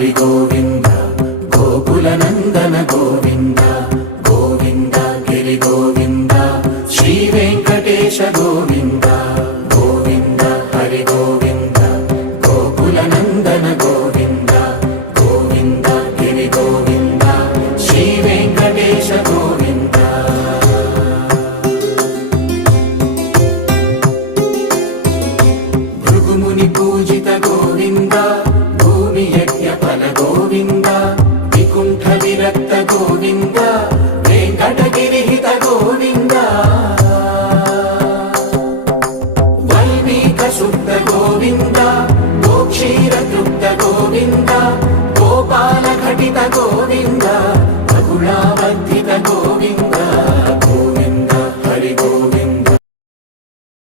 హరి గోవింద గోకుల నందన గోవింద గోవింద గిరి గోవింద శ్రీ వెంకటేశ గోవింద గోవింద హరి గోవింద గోకుల నందన గోవింద గోవింద గిరి గోవింద శ్రీ వెంకటేశ గోవింద భృగుముని పూజిత గోవింద భూమి యజ్ఞ ఫల గోవింద వికుంఠ విరక్త గోవింద వెంకటగిరిహిత గోవింద వల్మీక శుద్ధ గోవింద గోక్షీర తృప్త గోవింద గోపాల ఘటిత గోవింద